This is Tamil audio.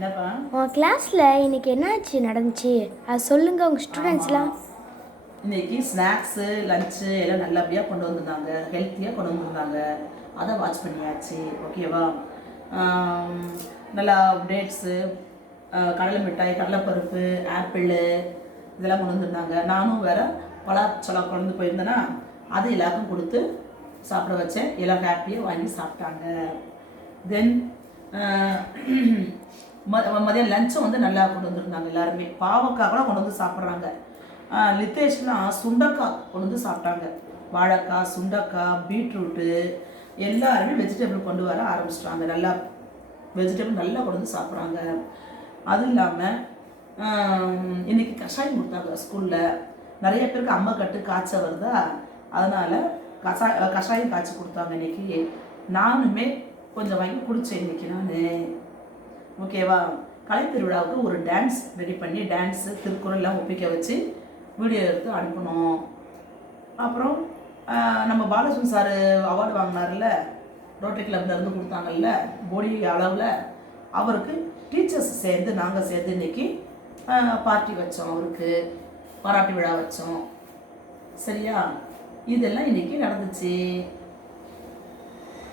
என்னப்பா? உங்கள் கிளாஸில் இன்னைக்கு என்னாச்சு நடந்துச்சு? அது சொல்லுங்கள் உங்கள் ஸ்டூடெண்ட்ஸ்லாம் இன்னைக்கு ஸ்நாக்ஸு லஞ்சு எல்லாம் நல்லபடியாக கொண்டு வந்திருந்தாங்க. ஹெல்த்தியாக கொண்டு வந்திருந்தாங்க. அதை வாட்ச் பண்ணியாச்சு. ஓகேவா நல்லா டேட்ஸு கடலை மிட்டாய் கடலைப்பருப்பு ஆப்பிள் இதெல்லாம் கொண்டு வந்திருந்தாங்க. நானும் வேற பலாச்சலம் கொண்டு போயிருந்தேன்னா அது எல்லாருக்கும் கொடுத்து சாப்பிட வச்சேன். எல்லாம் ஹாப்பியாக வாங்கி சாப்பிட்டாங்க. தென் மதியம் லஞ்சம் வந்து நல்லா கொண்டு வந்திருந்தாங்க எல்லாருமே. பாவக்காய்லாம் கொண்டு வந்து சாப்பிட்றாங்க. லித்தேஷ்லாம் சுண்டக்காய் கொண்டு வந்து சாப்பிட்டாங்க. வாழைக்காய் சுண்டக்காய் பீட்ரூட்டு எல்லாருமே வெஜிடபிள் கொண்டு வர ஆரம்பிச்சிட்டாங்க. நல்லா வெஜிடபிள் நல்லா கொண்டு வந்து சாப்பிட்றாங்க. அதுவும் இல்லாமல் இன்னைக்கு கஷாயம் கொடுத்தாங்க ஸ்கூலில் நிறைய பேருக்கு அம்மை கட்டு காய்ச்சல் வருதா? அதனால் கஷா கஷாயம் காய்ச்சி கொடுத்தாங்க இன்றைக்கி நானுமே கொஞ்சம் வாங்கி குடித்தேன் இன்றைக்கி நான். ஓகேவா? கலை திருவிழாவுக்கு ஒரு டான்ஸ் ரெடி பண்ணி டான்ஸு திருக்குறள்லாம் ஒப்பிக்க வச்சு வீடியோ எடுத்து அனுப்பணும். அப்புறம் நம்ம பாலசுன் சார் அவார்டு வாங்கினார்ல ரோட்டரி கிளப்லேருந்து கொடுத்தாங்கல்ல? போடி அளவில் அவருக்கு டீச்சர்ஸ் சேர்ந்து நாங்கள் சேர்ந்து இன்னைக்கு பார்ட்டி வச்சோம் அவருக்கு. பாராட்டு விழா வச்சோம். சரியா? இதெல்லாம் இன்னைக்கு நடந்துச்சு.